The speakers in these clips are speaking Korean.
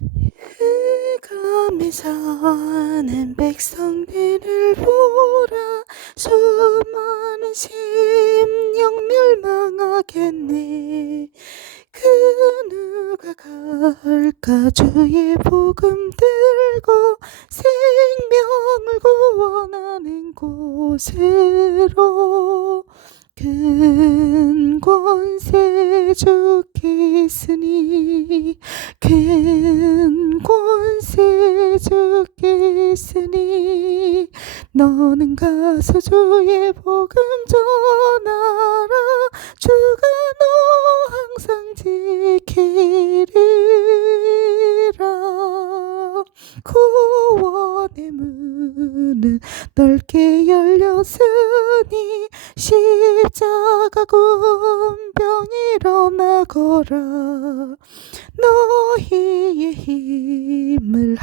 흑암에 사는 백성들을 보라. 수많은 심령 멸망하겠네. 그 누가 갈까? 주의 복음 들고 생명을 구원하는 곳으로 큰 권세 주께 있으니 큰 있으니 너는 가서 주의 복음 전하라. 주가 너 항상 지키리라. 구원의 문은 넓게 열렸으니 십자가 군병 일어나거라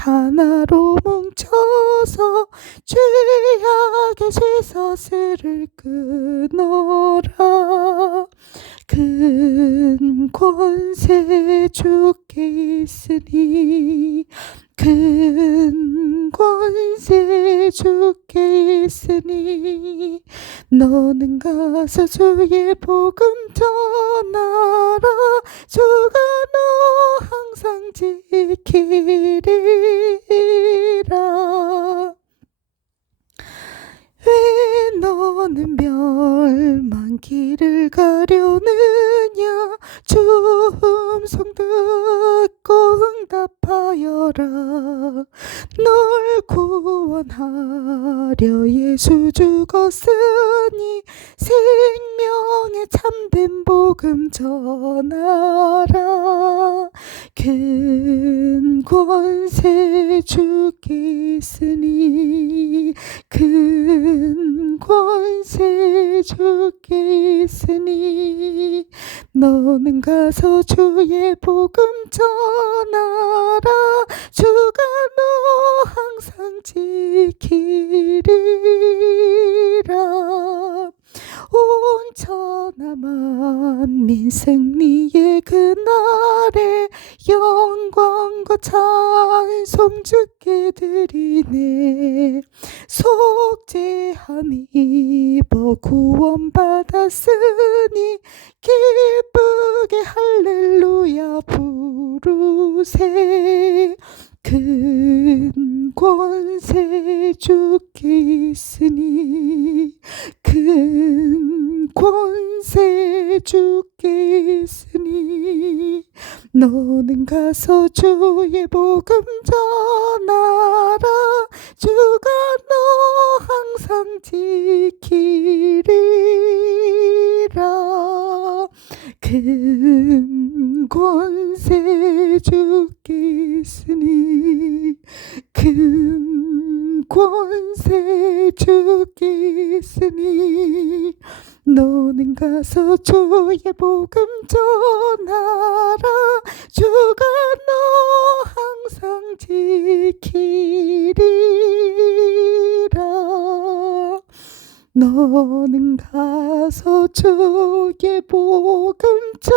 하나로 뭉쳐서 죄악의 쇠사슬을 끊어라. 큰 권세 주께 있으니 큰 권세 주께 있으니 너는 가서 주의 복음 전하라. 주가 너 항상 지키리 가려느냐? 주 음성 듣고 응답하여라. 널 구원하려 예수 죽었으니 생명의 참된 복음 전하라. 큰 권세 주께 있으니 큰 권세 주께 있으니 너는 가서 주의 복음 전하라. 주가 너 항상 지키리라. 온 천하 만민 승리의 그날에 영광과 찬송 주께 드리네. 속죄함 입어 구원받았으니 기쁘게 할렐루야 부르세. 큰 권세 주께 있으니 큰 권세 주께 있으니 너는 가서 주의 복음 전하라. 주가 너 항상 지키리라. 큰 권세 주께 있으니 큰 권세 주께 있으니 너는 가서 주의 복음 전하라. 주가 너 항상 지키리라. 너는 가서 주의 복음 전